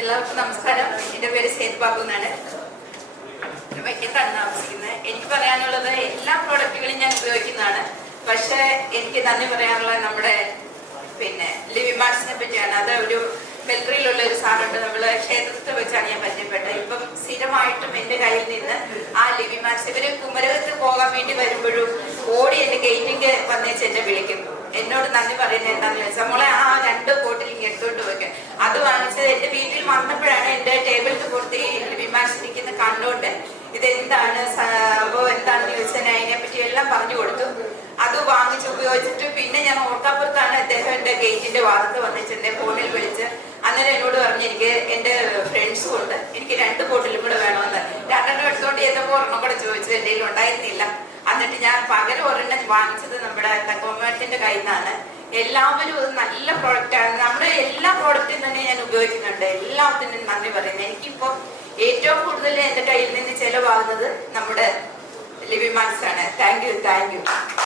എല്ലാവർക്കും നമസ്കാരം. എൻ്റെ പേര് സേത് ബാബു എന്നാണ്. വൈക്കത്താണ് താമസിക്കുന്നത്. എനിക്ക് പറയാനുള്ളത് എല്ലാ പ്രോഡക്റ്റുകളും ഞാൻ ഉപയോഗിക്കുന്നതാണ്. പക്ഷെ എനിക്ക് നന്ദി പറയാനുള്ളത് നമ്മുടെ ലിവിമാർസിനെ പറ്റിയാണ്. അത് ഒരു ബെൽറിയിലുള്ള ഒരു സാധനമുണ്ട്. നമ്മള് ക്ഷേത്രത്തിൽ വെച്ചാണ് ഞാൻ പരിചയപ്പെട്ടത്. ഇപ്പം സ്ഥിരമായിട്ടും എൻ്റെ കയ്യിൽ നിന്ന് ആ ലിവിമാർസ് ഇവര് കുമരകത്ത് പോകാൻ വേണ്ടി വരുമ്പോഴും ഓടി എൻ്റെ ഗേറ്റിംഗ് വന്നേച്ച് എന്നെ വിളിക്കും. എന്നോട് നന്ദി പറയുന്നത് എന്താന്ന് വെച്ചാൽ മോളെ ആ 2 ബോട്ടിൽ ഇങ്ങനെ എടുത്തോണ്ട് പോയിക്കാൻ. അത് വാങ്ങിച്ചത് എന്റെ വീട്ടിൽ വന്നപ്പോഴാണ് എന്റെ ടേബിളിൽ പുറത്ത് ഈ ലിവിമാർസ് ഇരിക്കുന്ന കണ്ടോണ്ട് ഇതെന്താണ് സംഭവം എന്താണെന്ന് ചോദിച്ചാൽ അതിനെ പറ്റി എല്ലാം പറഞ്ഞു കൊടുത്തു. അത് വാങ്ങിച്ച് ഉപയോഗിച്ചിട്ട് പിന്നെ ഞാൻ ഓർക്കാപ്പുറത്താണ് അദ്ദേഹം എന്റെ ഗേറ്റിന്റെ വാർത്ത വന്നിട്ട് എന്റെ ഫോണിൽ വിളിച്ച് അന്നേരം എന്നോട് പറഞ്ഞു എനിക്ക് എന്റെ ഫ്രണ്ട്സും ഉണ്ട്, എനിക്ക് 2 ബോട്ടിലും കൂടെ വേണമെന്ന്. 2 എടുത്തോണ്ട് ചെന്നപ്പോ ഒരെണ്ണം കൂടെ ചോദിച്ചത് എന്റെ കയ്യിൽ ഉണ്ടായിരുന്നില്ല. എന്നിട്ട് ഞാൻ പകരം ഒരെണ്ണം വാങ്ങിച്ചത് നമ്മുടെ തങ്കോമേട്ടന്റെ കയ്യിൽ നിന്നാണ്. എല്ലാവരും അത് നല്ല പ്രോഡക്റ്റാണ്. നമ്മുടെ എല്ലാ പ്രോഡക്റ്റും തന്നെ ഞാൻ ഉപയോഗിക്കുന്നുണ്ട്. എല്ലാത്തിനും നന്ദി പറയുന്നത്. എനിക്കിപ്പോ ഏറ്റവും കൂടുതൽ എന്റെ കയ്യിൽ നിന്ന് ചെലവാകുന്നത് നമ്മുടെ ലിവിമാർസ് ആണ്. Thank you.